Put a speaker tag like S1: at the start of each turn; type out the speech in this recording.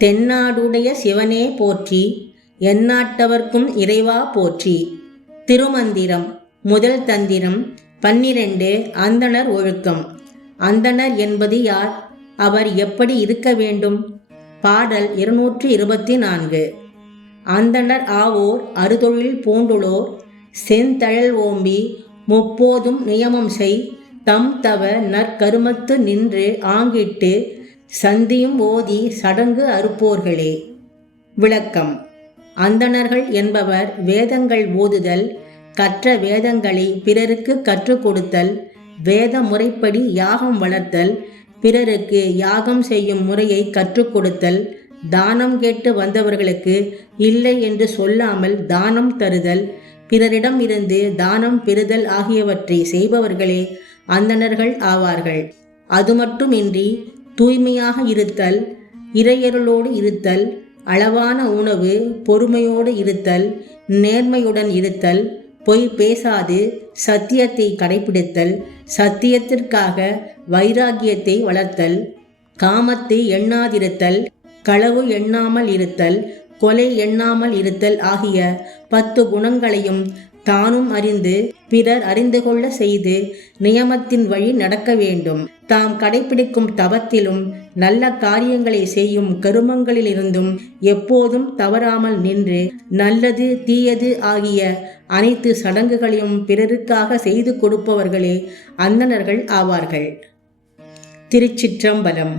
S1: தென்னாடுடைய சிவனே போற்றி எந்நாட்டவர்க்கும் இறைவா போற்றி. திருமந்திரம் முதல் தந்திரம் பன்னிரண்டு அந்தணர் ஒழுக்கம். அந்தணர் என்பது யார்? அவர் எப்படி இருக்க வேண்டும்? பாடல் இருநூற்றி இருபத்தி நான்கு அந்தணர் ஆவோர் அறுதொழில் பூண்டுளோர் செந்தழல் ஓம்பி முப்போதும் நியமம் செய் தம் தவ நற்கருமத்து நின்று ஆங்கிட்டு சந்தியும் ஓதி சடங்கு அறுப்போர்களே. விளக்கம். அந்தணர்கள் என்பவர் வேதங்கள் ஓதுதல் கற்ற வேதங்களை பிறருக்கு கற்றுக் கொடுத்தல் வேத முறைப்படி யாகம் வளர்த்தல் பிறருக்கு யாகம் செய்யும் முறையை கற்றுக் கொடுத்தல் தானம் கேட்டு வந்தவர்களுக்கு இல்லை என்று சொல்லாமல் தானம் தருதல் பிறரிடம் இருந்து தானம் பெறுதல் ஆகியவற்றை செய்பவர்களே அந்தணர்கள் ஆவார்கள். அது மட்டுமின்றி தூய்மையாக இருத்தல் இறையருளோடு இருத்தல் அளவான உணவு பொறுமையோடு இருத்தல் நேர்மையுடன் இருத்தல் பொய் பேசாது சத்தியத்தை கடைபிடித்தல் சத்தியத்திற்காக வைராகியத்தை வளர்த்தல் காமத்தை எண்ணாதிருத்தல் களவு எண்ணாமல் இருத்தல் கொலை எண்ணாமல் இருத்தல் ஆகிய பத்து குணங்களையும் தானும் அறிந்து பிறர் அறிந்து கொள்ள செய்து நியமத்தின் வழி நடக்க வேண்டும். தாம் கடைபிடிக்கும் தவத்திலும் நல்ல காரியங்களை செய்யும் கருமங்களிலிருந்தும் எப்போதும் தவறாமல் நின்று நல்லது தீயது ஆகிய அனைத்து சடங்குகளையும் பிறருக்காக செய்து கொடுப்பவர்களே அந்தணர்கள் ஆவார்கள். திருச்சிற்றம்பலம்.